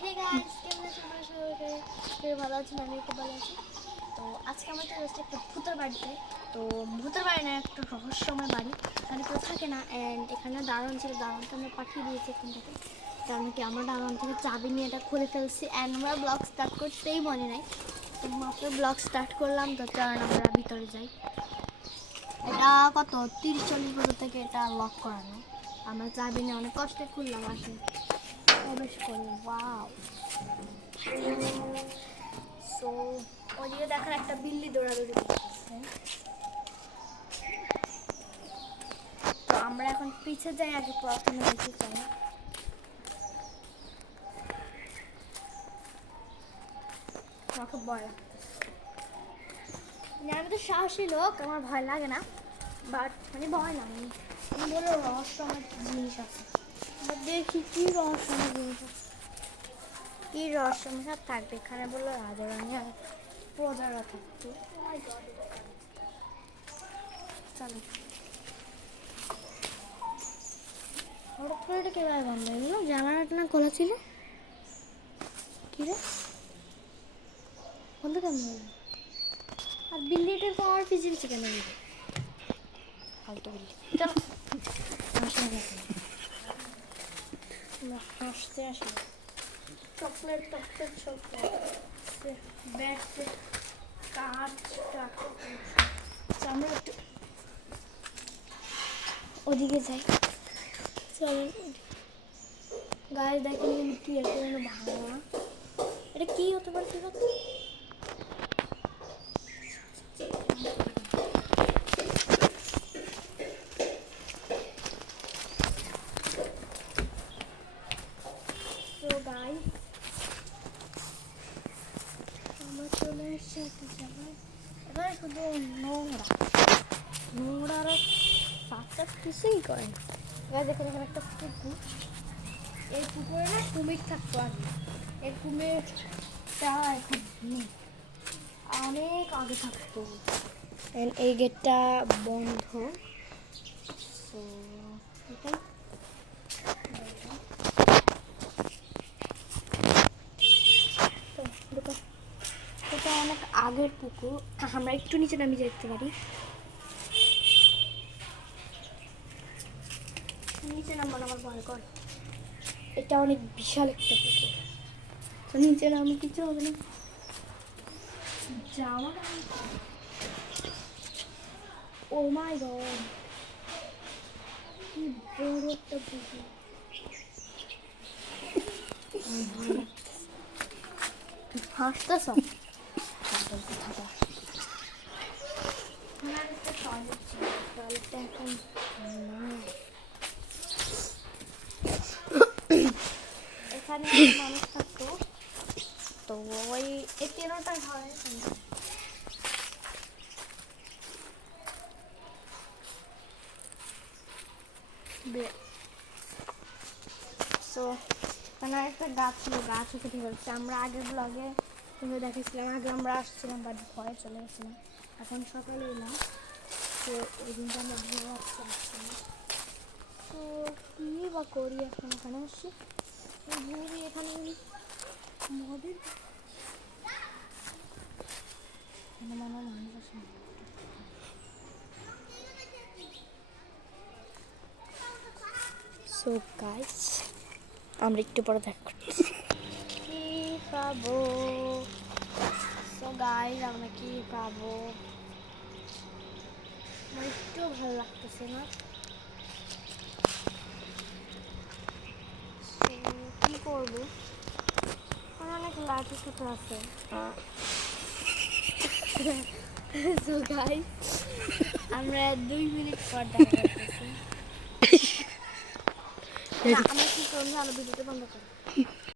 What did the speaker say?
Hey guys, কেমন আছেন আপনারা সবাই? ভালো আছেন? আমি খুব ভালো আছি। তো আজকে আমরা চলে এসেছি একটা ভূতের বাড়িতে। তো ভূতের বাড়ি না, একটা রহস্যময় বাড়ি, এখানে কেউ থাকে না। অ্যান্ড এখানে দারোয়ান ছিল, দারোয়ানকে আমরা পাঠিয়ে দিয়েছি এখান থেকে। কারণ কি আমরা দারোয়ান থেকে চাবি নিয়ে এটা খুলে ফেলছি। অ্যান্ড আমরা ব্লগ স্টার্ট করতেই মনে নাই, তো মাত্র ব্লগ স্টার্ট করলাম। তো কারণ আমরা ভিতরে যাই। এটা কত 30-40 বছর থেকে এটা লক করানো। আমরা চাবি নিয়ে অনেক কষ্টে খুললাম আর কি, প্রবেশ করি। ওয়াও! সো ওদিকে দেখার একটা বিল্লি দৌড়াদৌড়ি করতেছে। তো আমরা এখন পিছে যাই, আগে প্রথমে দেখি চাই। আমার খুব ভয় লাগতেছে। আমি তো সাহসী লোক, আমার ভয় লাগে না। বাট মানে ভয় না, আমি বলে রহস্যময় জিনিস আছে। দেখি কি রহস্যময় জিনিস আছে। কি রহস্যময় সব থাকবে এখানে, বললো রাজা রানী আর প্রজারা থাকতো। চলো, হঠাৎ করে এটা কীভাবে বন্ধ হয়ে গেলো? জানালাটা না খোলা ছিল। কী রে, বন্ধ কেমন হলো? আর বিল্লিটার তো আমার পিছিয়ে পিছিয়ে কেন গেল? ফালতু বিল্লি। চলো হাসতে আসি। চকলেট টকলেট চকলেট ব্যাট কাঠ টাক। আমরা একটু ওদিকে যাই। চলো গায়ে দেখেন কি একটা ভাঙা। এটা কি হতে পারে? ঠিক আছে, তো গাই আমরা চলে এসেছি একটা জায়গায়। এবার শুধু নোংরা নোংরা আর বাচ্চা কিছুই করে। গাই দেখেন এখানে একটা পুকুর। এই পুকুরে না কুমির থাকতো আগে। এই কুমিরটা এখন নেই, অনেক আগে থাকতো। এই গেটটা বন্ধ। তো এটাই তো দেখো, এটা অনেক আগের পুকুর। আমরা একটু নিচে নামিয়ে দেখতে পারি। নিচে নামবার আমার ভয় করে। এটা অনেক বিশাল একটা পুকুর। তো নিচে নামে কিছু হবে না, যাওয়া। ও মাই গড, কি বড় একটা পুকুর! হাসতেছ? এখন এখানে মানুষ থাকতো। তো ওই এই 13টা ঘর। সো মানে একটা গাছ ছিল, গাছ কেটে ফেলছে। আমরা আগের ব্লগে তুমি দেখেছিলাম, আগে আমরা আসছিলাম বাট ভয়ে চলে গেছিলাম। এখন সকালে এলাম, তো ওই দিনটা আমরা ঘুরে আসছিলাম। তো কী বা করি এখন, এখানে আসছি ঘুরি। এখানে মদের মানুষ আসে। সো গাইস, আমরা একটু পরে দেখা করছি। কি পাবো? সো গাইস, আমরা কি পাবো? আমার একটু ভালো লাগতেছে না। কি করবো? অনেক লাঠি সুতো আছে। সো গাইস, আমরা 2 মিনিট পর দেখা করতেছি। আমরা কি করবো? ভিডিওটা বন্ধ করি।